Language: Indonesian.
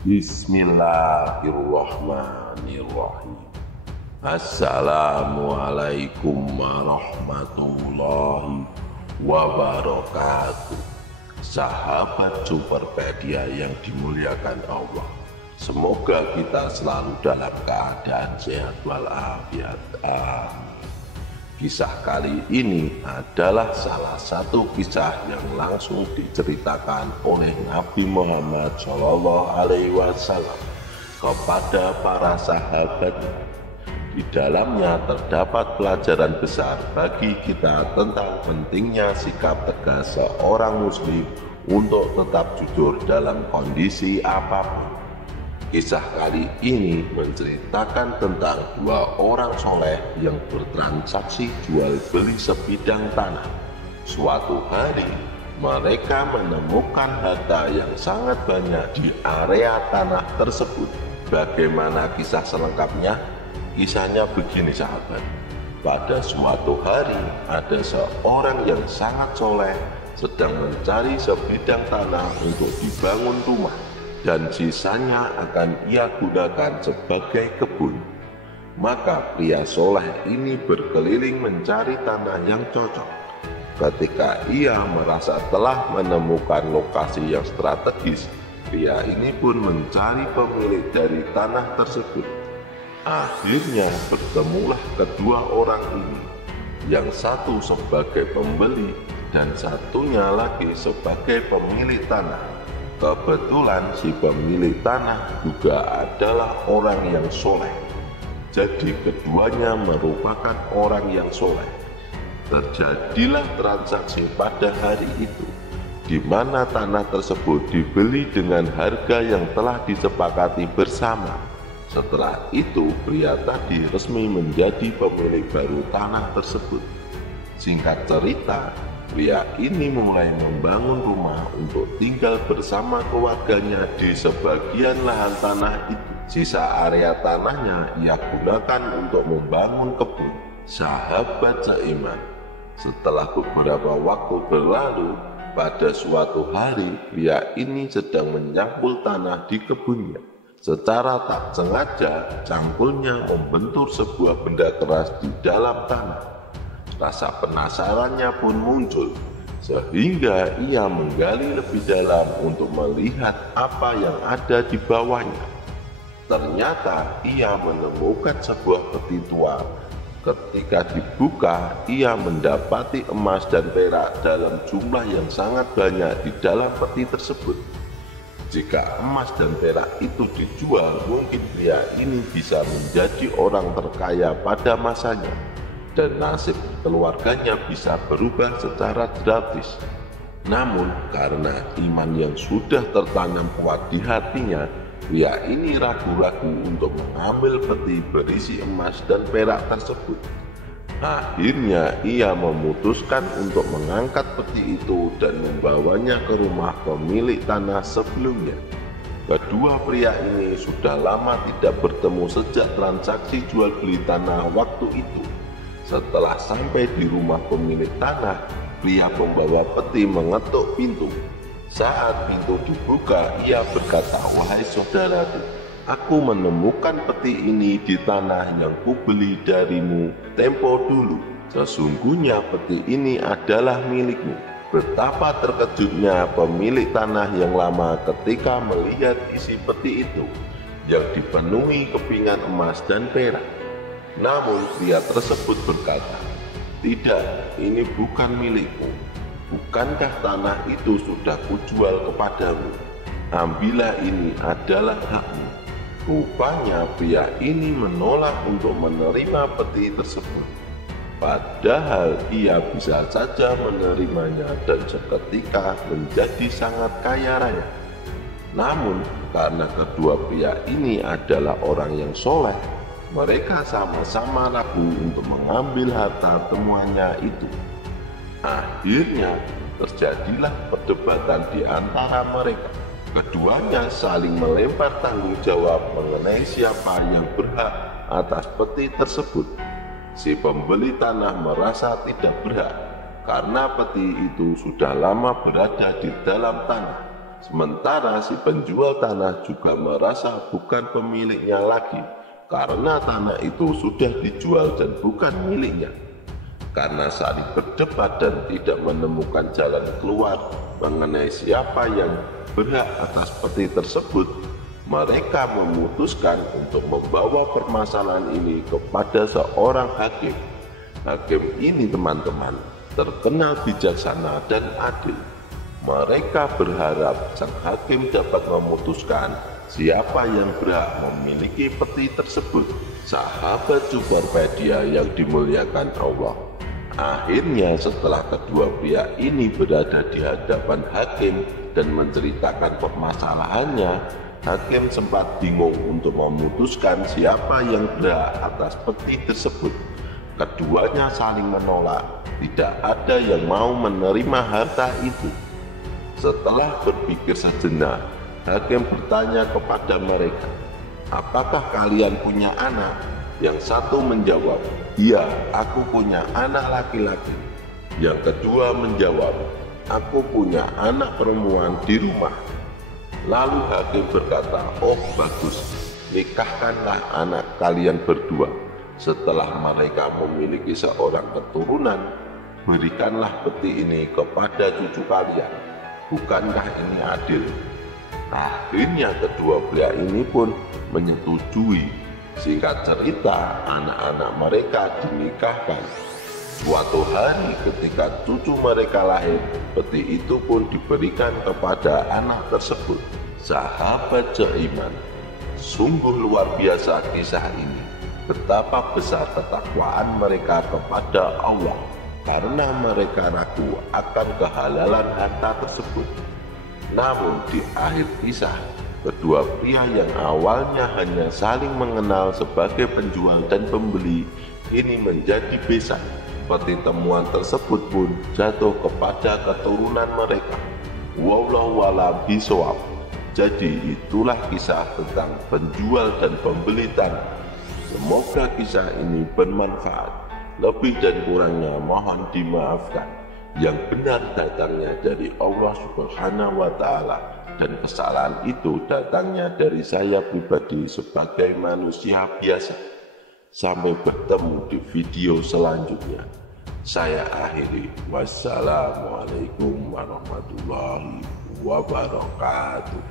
Bismillahirrahmanirrahim. Assalamualaikum warahmatullahi wabarakatuh. Sahabat Superpedia yang dimuliakan Allah, semoga kita selalu dalam keadaan sehat walafiat. Kisah kali ini adalah salah satu kisah yang langsung diceritakan oleh Nabi Muhammad SAW kepada para sahabat. Di dalamnya terdapat pelajaran besar bagi kita tentang pentingnya sikap tegas seorang muslim untuk tetap jujur dalam kondisi apapun. Kisah kali ini menceritakan tentang dua orang soleh yang bertransaksi jual beli sebidang tanah. Suatu hari mereka menemukan harta yang sangat banyak di area tanah tersebut. Bagaimana kisah selengkapnya? Kisahnya begini sahabat. Pada suatu hari ada seorang yang sangat soleh sedang mencari sebidang tanah untuk dibangun rumah, dan sisanya akan ia gunakan sebagai kebun. Maka pria soleh ini berkeliling mencari tanah yang cocok. Ketika ia merasa telah menemukan lokasi yang strategis, pria ini pun mencari pemilik dari tanah tersebut. Akhirnya bertemulah kedua orang ini, yang satu sebagai pembeli dan satunya lagi sebagai pemilik tanah. Kebetulan si pemilik tanah juga adalah orang yang soleh. Jadi keduanya merupakan orang yang soleh. Terjadilah transaksi pada hari itu, di mana tanah tersebut dibeli dengan harga yang telah disepakati bersama. Setelah itu pria tadi resmi menjadi pemilik baru tanah tersebut. Singkat cerita, pria ini mulai membangun rumah untuk tinggal bersama keluarganya di sebagian lahan tanah itu. Sisa area tanahnya ia gunakan untuk membangun kebun. Sahabat seiman, setelah beberapa waktu berlalu, pada suatu hari pria ini sedang menyangkul tanah di kebunnya. Secara tak sengaja, cangkulnya membentur sebuah benda keras di dalam tanah. Rasa penasarannya pun muncul, sehingga ia menggali lebih dalam untuk melihat apa yang ada di bawahnya. Ternyata ia menemukan sebuah peti tua. Ketika dibuka, ia mendapati emas dan perak dalam jumlah yang sangat banyak di dalam peti tersebut. Jika emas dan perak itu dijual, mungkin pria ini bisa menjadi orang terkaya pada masanya, dan nasib keluarganya bisa berubah secara drastis. Namun karena iman yang sudah tertanam kuat di hatinya, pria ini ragu-ragu untuk mengambil peti berisi emas dan perak tersebut. Akhirnya ia memutuskan untuk mengangkat peti itu dan membawanya ke rumah pemilik tanah sebelumnya. Kedua pria ini sudah lama tidak bertemu sejak transaksi jual beli tanah waktu itu. Setelah sampai di rumah pemilik tanah, pria pembawa peti mengetuk pintu. Saat pintu dibuka, ia berkata, "Wahai saudaraku, aku menemukan peti ini di tanah yang kubeli darimu tempo dulu. Sesungguhnya peti ini adalah milikmu." Betapa terkejutnya pemilik tanah yang lama ketika melihat isi peti itu, yang dipenuhi kepingan emas dan perak. Namun pria tersebut berkata, "Tidak, ini bukan milikmu. Bukankah tanah itu sudah kujual kepadamu? Ambillah, ini adalah hakmu." Rupanya pria ini menolak untuk menerima peti tersebut. Padahal ia bisa saja menerimanya dan seketika menjadi sangat kaya raya. Namun karena kedua pria ini adalah orang yang soleh, mereka sama-sama ragu untuk mengambil harta temuannya itu. Akhirnya terjadilah perdebatan di antara mereka. Keduanya saling melempar tanggung jawab mengenai siapa yang berhak atas peti tersebut. Si pembeli tanah merasa tidak berhak karena peti itu sudah lama berada di dalam tanah. Sementara si penjual tanah juga merasa bukan pemiliknya lagi, karena tanah itu sudah dijual dan bukan miliknya. Karena saling berdebat dan tidak menemukan jalan keluar mengenai siapa yang berhak atas peti tersebut, mereka memutuskan untuk membawa permasalahan ini kepada seorang hakim. Hakim ini, teman-teman, terkenal bijaksana dan adil. Mereka berharap sang hakim dapat memutuskan siapa yang berhak memiliki peti tersebut. Sahabat Superpedia yang dimuliakan Allah, akhirnya setelah kedua pihak ini berada di hadapan hakim dan menceritakan permasalahannya, hakim sempat bingung untuk memutuskan siapa yang berhak atas peti tersebut. Keduanya saling menolak, tidak ada yang mau menerima harta itu. Setelah berpikir sejenak, hakim bertanya kepada mereka, "Apakah kalian punya anak?" Yang satu menjawab, "Iya, aku punya anak laki-laki." Yang kedua menjawab, "Aku punya anak perempuan di rumah." Lalu hakim berkata, "Oh bagus, nikahkanlah anak kalian berdua. Setelah mereka memiliki seorang keturunan, berikanlah peti ini kepada cucu kalian. Bukankah ini adil?" Akhirnya kedua pihak ini pun menyetujui. Singkat cerita, anak-anak mereka dinikahkan. Suatu hari ketika cucu mereka lahir, peti itu pun diberikan kepada anak tersebut. Sahabat seiman, sungguh luar biasa kisah ini. Betapa besar ketakwaan mereka kepada Allah, karena mereka ragu akan kehalalan harta tersebut. Namun di akhir kisah, kedua pria yang awalnya hanya saling mengenal sebagai penjual dan pembeli ini menjadi besan. Peti temuan tersebut pun jatuh kepada keturunan mereka. Wallahu a'lam bishawab. Jadi itulah kisah tentang penjual dan pembeli tanah. Semoga kisah ini bermanfaat. Lebih dan kurangnya mohon dimaafkan. Yang benar datangnya dari Allah Subhanahu wa Ta'ala, dan kesalahan itu datangnya dari saya pribadi sebagai manusia biasa. Sampai bertemu di video selanjutnya. Saya akhiri. Wassalamualaikum warahmatullahi wabarakatuh.